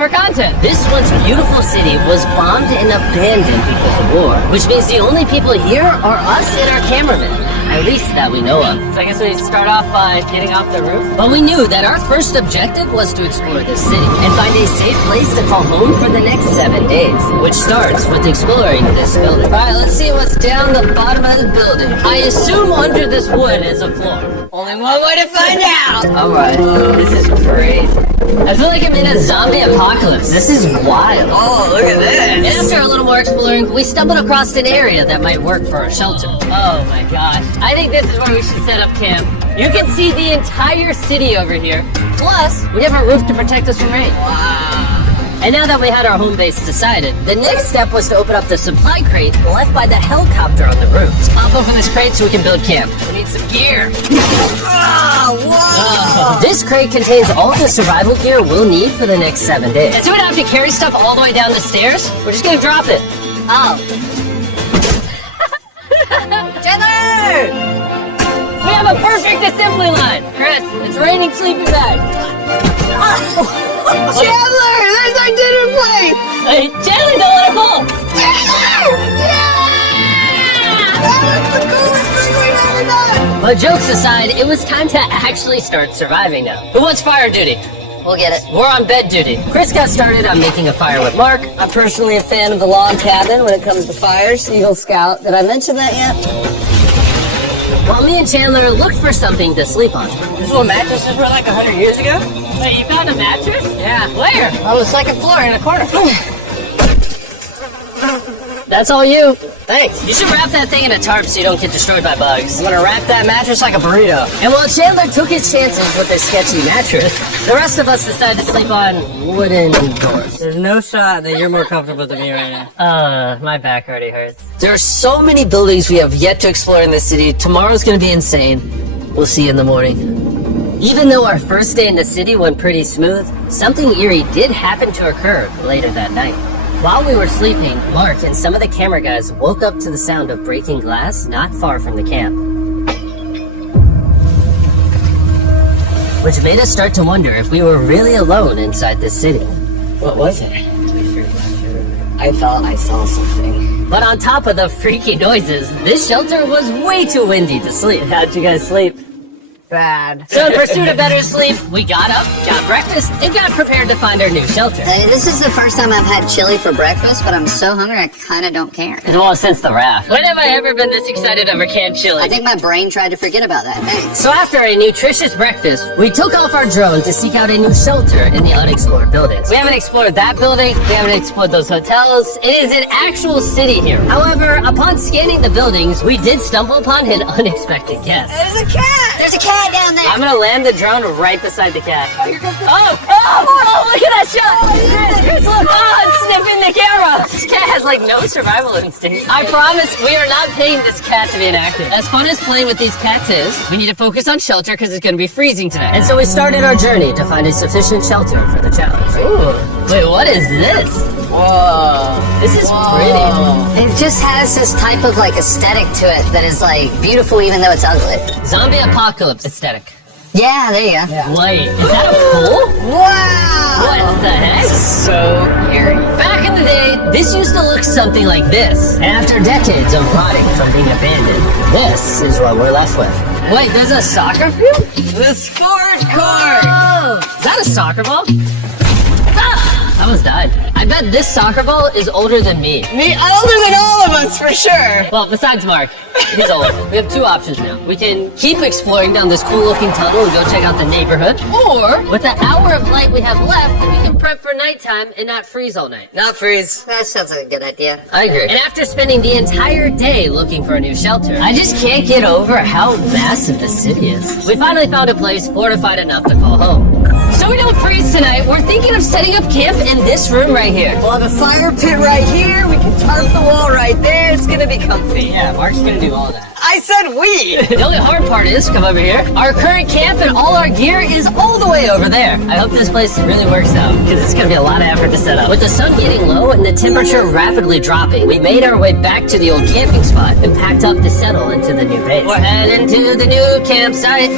for content. This once beautiful city was bombed and abandoned because of war, which means the only people here are us and our cameraman. At least that we know of. So I guess we start off by getting off the roof. But we knew that our first objective was to explore this city and find a safe place to call home for the next 7 days, which starts with exploring this building. Alright, let's see what's down the bottom of the building. I assume under this wood is a floor. Only one way to find out! Alright, This is crazy. I feel like I'm in a zombie apocalypse. This is wild. Oh, look at And this! after a little more exploring, we stumbled across an area that might work for a shelter. Oh my gosh. I think this is where we should set up camp. You can see the entire city over here. Plus, we have a roof to protect us from rain. Wow. And now that we had our home base decided, the next step was to open up the supply crate left by the helicopter on the roof. Let's pop open this crate so we can build camp. We need some gear. This crate contains all the survival gear we'll need for the next 7 days. And so we don't have to carry stuff all the way down the stairs. We're just gonna drop it. Oh. Chandler! We have a perfect assembly line. Chris, it's raining sleeping bags. Chandler, there's our dinner plate. Hey, Chandler, don't let it fall. Chandler! Yeah! That was the coolest thing we've ever done. But jokes aside, it was time to actually start surviving now. Who wants fire duty? We'll get it. We're on bed duty. Chris got started on making a fire with Mark. I'm personally a fan of the log cabin when it comes to fires. Eagle Scout. Did I mention that yet? While me and Chandler looked for something to sleep on. This is what mattresses were like 100 years ago? Wait, you found a mattress? Yeah. Where? On the second floor in a corner. That's all you. Thanks. You should wrap that thing in a tarp so you don't get destroyed by bugs. I'm gonna wrap that mattress like a burrito. And while Chandler took his chances with his sketchy mattress, the rest of us decided to sleep on wooden doors. There's no shot that you're more comfortable than me right now. My back already hurts. There are so many buildings we have yet to explore in this city. Tomorrow's gonna be insane. We'll see you in the morning. Even though our first day in the city went pretty smooth, something eerie did happen to occur later that night. While we were sleeping, Mark and some of the camera guys woke up to the sound of breaking glass not far from the camp. Which made us start to wonder if we were really alone inside this city. What was it? I thought I saw something. But on top of the freaky noises, this shelter was way too windy to sleep. How'd you guys sleep? Bad. So in pursuit of better sleep, we got up, got breakfast, and got prepared to find our new shelter. Hey, this is the first time I've had chili for breakfast, but I'm so hungry I kind of don't care. Well, since the raft. When have I ever been this excited over canned chili? I think my brain tried to forget about that. Thanks. So after a nutritious breakfast, we took off our drone to seek out a new shelter in the unexplored buildings. We haven't explored that building. We haven't explored those hotels. It is an actual city here. However, upon scanning the buildings, we did stumble upon an unexpected guest. There's a cat! There's a cat down there. I'm gonna land the drone right beside the cat. Oh, look at that shot! Chris, look! Oh, it's sniffing the camera! This cat has like no survival instinct. I promise we are not paying this cat to be inactive. As fun as playing with these cats is, we need to focus on shelter because it's gonna be freezing tonight. And so we started our journey to find a sufficient shelter for the challenge. Ooh, wait, what is this? Whoa. This is pretty. It just has this type of like aesthetic to it that is like beautiful even though it's ugly. Zombie apocalypse aesthetic. Yeah, there you go. Yeah. Wait, is that a pool? Wow! What the heck? So hairy. Back in the day, this used to look something like this. And after decades of rotting from being abandoned, this is what we're left with. Wait, there's a soccer field? The sport court! Oh, is that a soccer ball? Ah! I almost died. I bet this soccer ball is older than me. Me older than all of us, for sure. Well, besides Mark, he's old. We have two options now. We can keep exploring down this cool looking tunnel and go check out the neighborhood. Or, with the hour of light we have left, we can prep for nighttime and not freeze all night. Not freeze. That sounds like a good idea. I agree. And after spending the entire day looking for a new shelter, I just can't get over how massive this city is. we finally found a place fortified enough to call home. So we don't freeze tonight, we're thinking of setting up camp in this room right here. We'll have a fire pit right here. We can tarp the wall right there. It's gonna be comfy. Yeah, Mark's gonna do all that. I said we. The only hard part is, come over here, our current camp and all our gear is all the way over there. I hope this place really works out, because it's going to be a lot of effort to set up. With the sun getting low and the temperature rapidly dropping, we made our way back to the old camping spot and packed up to settle into the new base. We're heading to the new campsite.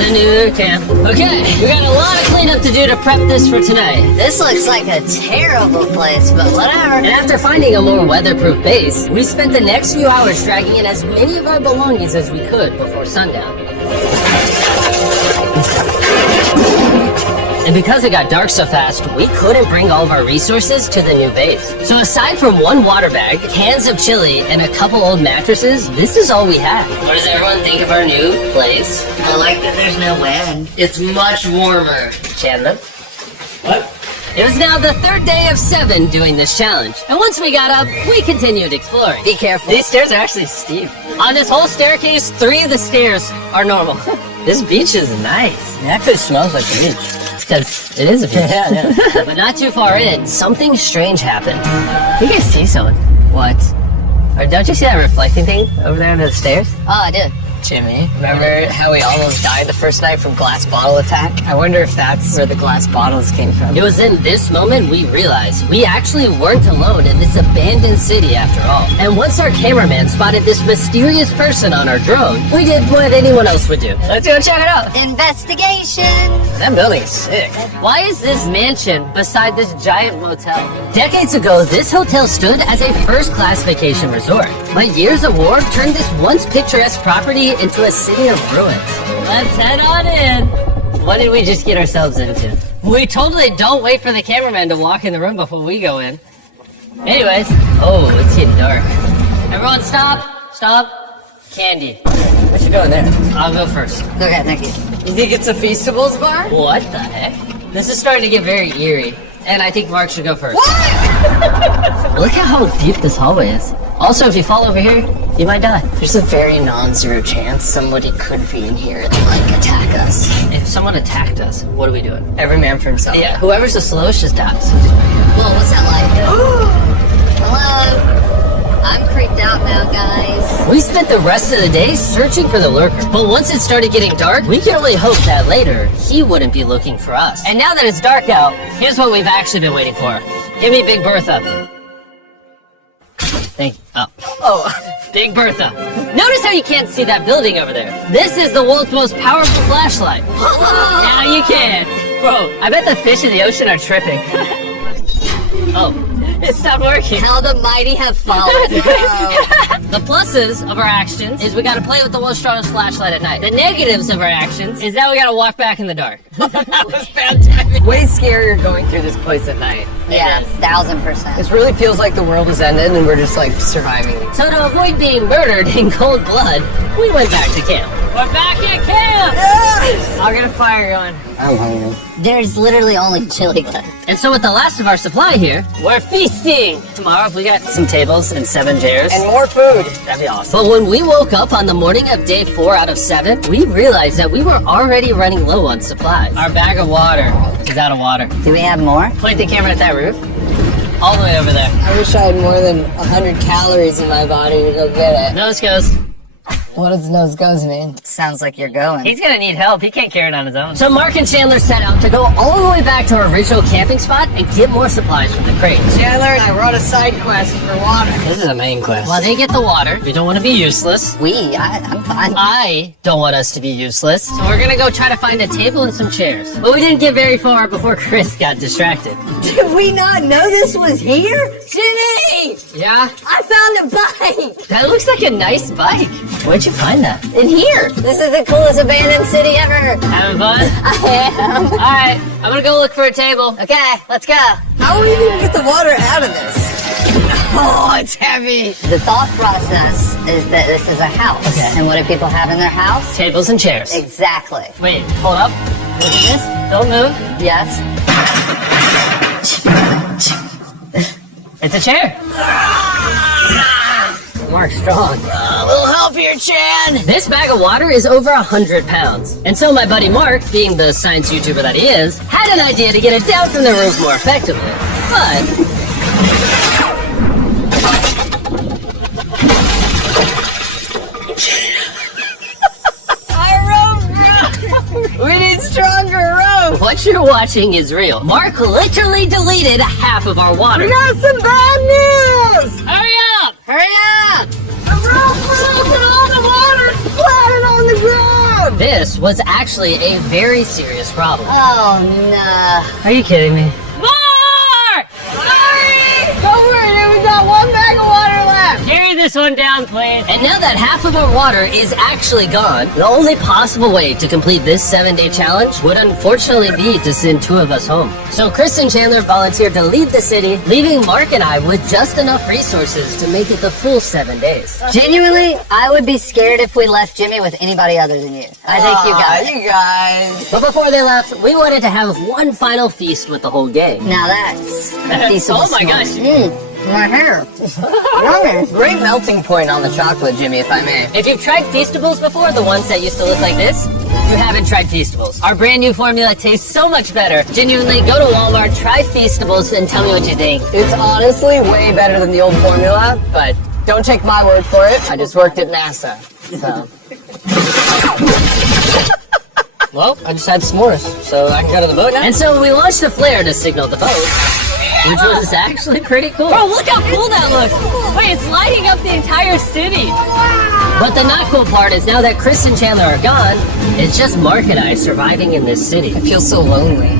The new camp. Okay, we got a lot of cleanup to do to prep this for tonight. This looks like a terrible place, but whatever. And after finding a more weatherproof base, we spent the next few hours dragging in as many of our belongings as we could before sundown. And because it got dark so fast, we couldn't bring all of our resources to the new base. So aside from one water bag, cans of chili, and a couple old mattresses, this is all we had. What does everyone think of our new place? I like that there's no wind. It's much warmer. Chandler? What? It was now the third day of 7 doing this challenge. And once we got up, we continued exploring. Be careful. These stairs are actually steep. On this whole staircase, 3 of the stairs are normal. This beach is nice. It actually smells like the beach. Because it is a beach. Yeah. But not too far in, something strange happened. You guys see someone? What? Or don't you see that reflecting thing over there under the stairs? Oh, I did. Jimmy, remember how we almost died the first night from glass bottle attack? I wonder if that's where the glass bottles came from. It was in this moment we realized we actually weren't alone in this abandoned city after all. And once our cameraman spotted this mysterious person on our drone, we did what anyone else would do. Let's go check it out. Investigation. That building's sick. Why is this mansion beside this giant motel? Decades ago, this hotel stood as a first-class vacation resort. But years of war turned this once picturesque property into a city of ruins. Let's head on in. What did we just get ourselves into? We totally don't wait for the cameraman to walk in the room before we go in. Anyways, oh, it's getting dark. Everyone stop, stop. Candy. We should go in there. I'll go first. Okay, thank you. You think it's a Feastables bar? What the heck? This is starting to get very eerie. And I think Mark should go first. Look at how deep this hallway is. Also, if you fall over here, you might die. There's a very non-zero chance somebody could be in here and attack us. If someone attacked us, what are we doing? Every man for himself. Yeah, whoever's the slowest just dies. Whoa, what's that like? Hello? I'm creeped out now, guys. We spent the rest of the day searching for the lurker. But once it started getting dark, we could only hope that later, he wouldn't be looking for us. And now that it's dark out, here's what we've actually been waiting for. Give me Big Bertha. Big Bertha. Notice how you can't see that building over there. This is the world's most powerful flashlight. Now you can. Bro, I bet the fish in the ocean are tripping. Oh, it's not working. How the mighty have fallen. The pluses of our actions is we gotta play with the world's strongest flashlight at night. The negatives of our actions is that we gotta walk back in the dark. That was fantastic. Way scarier going through this place at night. Yeah, 1000%. This really feels like the world has ended and we're just like surviving. So to avoid being murdered in cold blood, we went back to camp. We're back at camp! Yes! I'll get a fire going. I'm hungry. There's literally only chili left. And so with the last of our supply here, we're feasting! Tomorrow if we got some tables and 7 chairs. And more food. That'd be awesome. But when we woke up on the morning of day 4 out of 7, we realized that we were already running low on supplies. Our bag of water is out of water. Do we have more? Point the camera at that roof. All the way over there. I wish I had more than 100 calories in my body to go get it. Nose goes. What does nose goes mean? Sounds like you're going. He's gonna need help. He can't carry it on his own. So Mark and Chandler set out to go all the way back to our original camping spot and get more supplies from the crates. Chandler and I wrote a side quest for water. This is a main quest. While they get the water, we don't want to be useless. I'm fine. I don't want us to be useless. So we're gonna go try to find a table and some chairs. But we didn't get very far before Chris got distracted. Did we not know this was here? Jimmy! Yeah? I found a bike! That looks like a nice bike. Where'd you find that? In here! This is the coolest abandoned city ever! Having fun? I am! Alright, I'm gonna go look for a table. Okay, let's go. How are we gonna get the water out of this? Oh, it's heavy! The thought process is that this is a house. Okay. And what do people have in their house? Tables and chairs. Exactly. Wait, hold up. Look at this. Don't move. Yes. It's a chair. Mark's strong. A little help here, Chan! This bag of water is over 100 pounds. And so my buddy Mark, being the science YouTuber that he is, had an idea to get it down from the roof more effectively. But you're watching is real. Mark literally deleted half of our water. We got some bad news! Hurry up! Hurry up! The roof broke and all the water splattered on the ground! This was actually a very serious problem. Oh, no. Are you kidding me? More! Sorry! Don't worry, dude, we got one bag of water left! Carry this one down, please. And now that half of our water is actually gone, the only possible way to complete this 7-day challenge would unfortunately be to send 2 of us home. So Chris and Chandler volunteered to leave the city, leaving Mark and I with just enough resources to make it the full 7 days. Genuinely, I would be scared if we left Jimmy with anybody other than you. I think you got it. You guys. But before they left, we wanted to have one final feast with the whole gang. Now that's a piece of Oh my gosh. my hair. Great melting point on the chocolate, Jimmy, if I may. If you've tried Feastables before, the ones that used to look like this, you haven't tried Feastables. Our brand new formula tastes so much better. Genuinely, go to Walmart, try Feastables, and tell me what you think. It's honestly way better than the old formula, but don't take my word for it. I just worked at NASA, so. Well, I just had s'mores, so I can go to the boat now. And so we launched a flare to signal the boat, which was actually pretty cool. Bro, look how cool that looks. Wait, it's lighting up the entire city. But the not cool part is now that Chris and Chandler are gone, it's just Mark and I surviving in this city. I feel so lonely.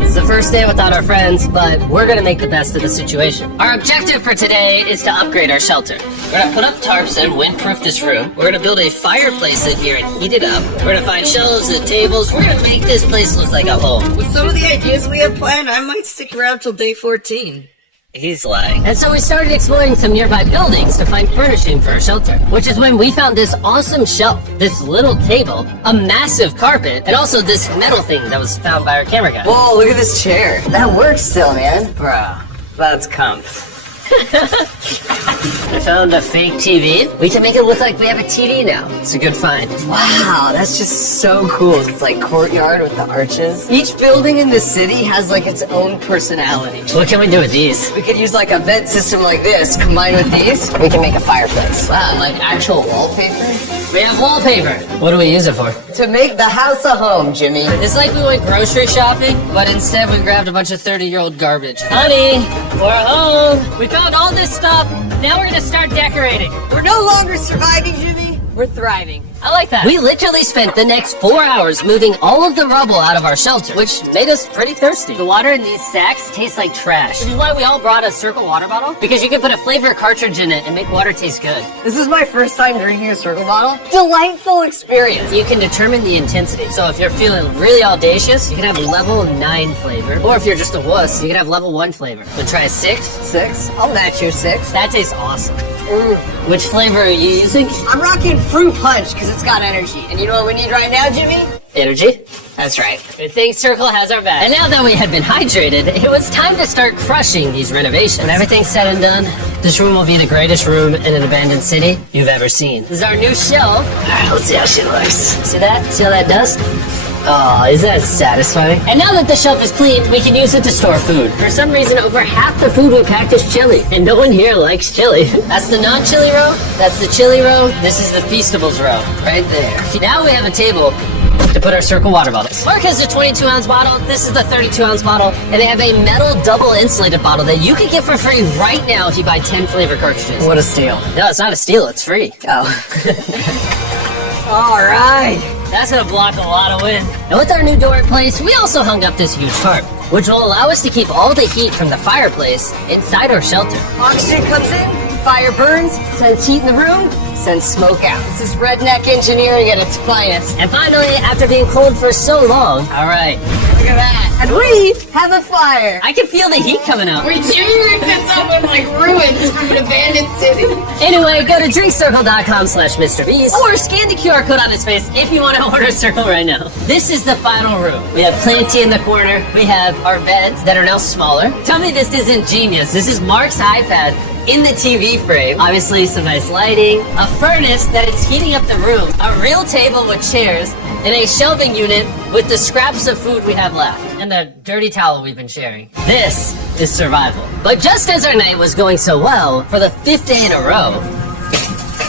It's the first day without our friends, but we're gonna make the best of the situation. Our objective for today is to upgrade our shelter. We're gonna put up tarps and windproof this room. We're gonna build a fireplace in here and heat it up. We're gonna find shelves and tables. We're gonna make this place look like a home. With some of the ideas we have planned, I might stick around till day 14. He's lying. And so we started exploring some nearby buildings to find furnishing for our shelter, which is when we found this awesome shelf, this little table, a massive carpet, and also this metal thing that was found by our camera guy. Whoa, look at this chair. That works still, man. Bro, that's comf. I found a fake TV. We can make it look like we have a TV now. It's a good find. Wow, that's just so cool. It's like courtyard with the arches. Each building in the city has like its own personality. What can we do with these? We could use like a vent system like this, combined with these. We can make a fireplace. Wow, like actual wallpaper? We have wallpaper. What do we use it for? To make the house a home, Jimmy. It's like we went grocery shopping, but instead we grabbed a bunch of 30-year-old garbage. Honey, we're home. We found all this stuff. Now we're gonna start decorating. We're no longer surviving, Jimmy. We're thriving. I like that. We literally spent the next 4 hours moving all of the rubble out of our shelter, which made us pretty thirsty. The water in these sacks tastes like trash, which is why we all brought a circle water bottle, because you can put a flavor cartridge in it and make water taste good. This is my first time drinking a circle bottle. Delightful experience. You can determine the intensity. So if you're feeling really audacious, you can have level 9 flavor. Or if you're just a wuss, you can have level 1 flavor. But try a 6. 6? I'll match your 6. That tastes awesome. Which flavor are you using? I'm rocking fruit punch because it's got energy. And you know what we need right now, Jimmy? Energy. That's right. Good thing Circle has our back. And now that we had been hydrated, it was time to start crushing these renovations. When everything's said and done, this room will be the greatest room in an abandoned city you've ever seen. This is our new shelf. Alright, let's see how she looks. See that? See how that does? Oh, is that satisfying? And now that the shelf is clean, we can use it to store food. For some reason, over half the food we packed is chili, and no one here likes chili. That's the non-chili row, that's the chili row, this is the Feastables row, right there. Now we have a table to put our circle water bottles. Mark has a 22-ounce bottle, this is the 32-ounce bottle, and they have a metal double insulated bottle that you can get for free right now if you buy 10 flavor cartridges. What a steal. No, it's not a steal, it's free. Oh. All right. That's gonna block a lot of wind. And with our new door in place, we also hung up this huge tarp, which will allow us to keep all the heat from the fireplace inside our shelter. Oxygen comes in, fire burns, sends heat in the room, sends smoke out. This is redneck engineering at its finest. And finally, after being cold for so long, all right, Look at that. And we have a fire. I can feel the heat coming out. We cheering this up in like ruins from an abandoned city. Anyway, go to drinkcircle.com/Mrbeast or scan the QR code on his face if you want to order a circle right now. This is the final room. We have plenty in the corner. We have our beds that are now smaller. Tell me this isn't genius. This is Mark's iPad in the TV frame. Obviously some nice lighting, a furnace that is heating up the room, a real table with chairs, and a shelving unit with the scraps of food we have left, and the dirty towel we've been sharing. This is survival. But just as our night was going so well, for the 5th day in a row,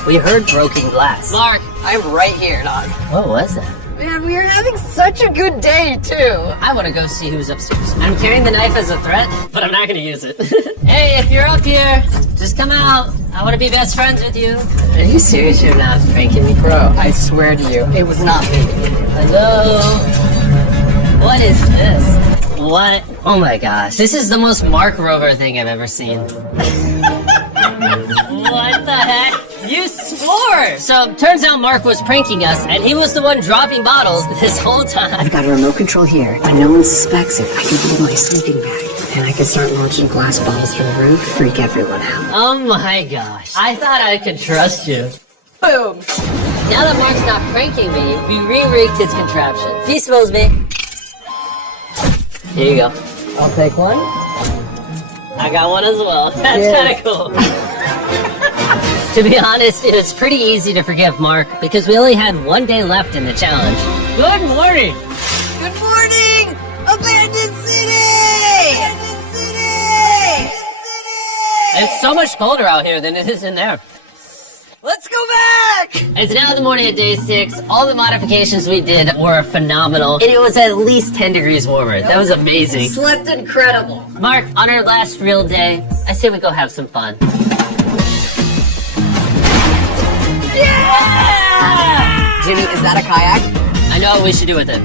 we heard broken glass. Mark, I'm right here, dog. What was that? Man, we are having such a good day, too. I want to go see who's upstairs. I'm carrying the knife as a threat, but I'm not going to use it. Hey, if you're up here, just come out. I want to be best friends with you. Are you serious? You're not pranking me? Bro, I swear to you, it was not me. Hello? What is this? What? Oh my gosh. This is the most Mark Rover thing I've ever seen. What the heck? You swore! So, turns out Mark was pranking us, and he was the one dropping bottles this whole time. I've got a remote control here, and no one suspects it. I can hold my sleeping bag, and I can start launching glass bottles from the roof, freak everyone out. Oh my gosh. I thought I could trust you. Boom! Now that Mark's not pranking me, we re-rigged his contraption. He smells me. Here you go. I'll take one. I got one as well. That's Yeah. kind of cool. To be honest, it was pretty easy to forgive Mark because we only had one day left in the challenge. Good morning! Good morning! Abandoned City! Abandoned City! It's so much colder out here than it is in there. Let's go back! It's now the morning of day 6. All the modifications we did were phenomenal. And it was at least 10 degrees warmer. That was amazing. Slept incredible. Mark, on our last real day, I say we go have some fun. Yeah! Jimmy, is that a kayak? I know what we should do with it.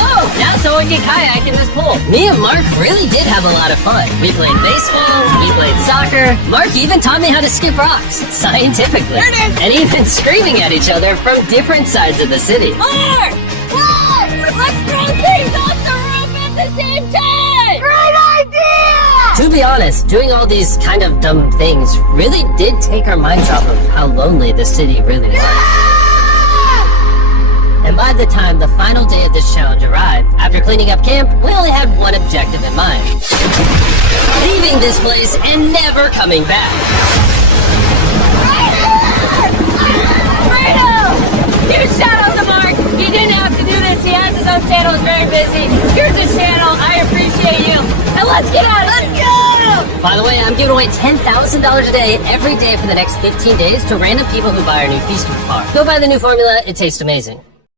Oh, now someone can kayak in this pool. Me and Mark really did have a lot of fun. We played baseball, we played soccer. Mark even taught me how to skip rocks, scientifically. There it is. And even screaming at each other from different sides of the city. Mark! Mark! Let's throw things off the roof at the same time! Great idea! To be honest, doing all these kind of dumb things really did take our minds off of how lonely the city really was. And by the time the final day of this challenge arrived, after cleaning up camp, we only had one objective in mind. Leaving this place and never coming back. Fredo! Huge shout out to Mark! He didn't have to do this, he has his own channel, he's very busy. Here's his channel, I appreciate you. And let's get out of here! Let's go! By the way, I'm giving away $10,000 a day every day for the next 15 days to random people who buy our new feast bar. Go buy the new formula, it tastes amazing.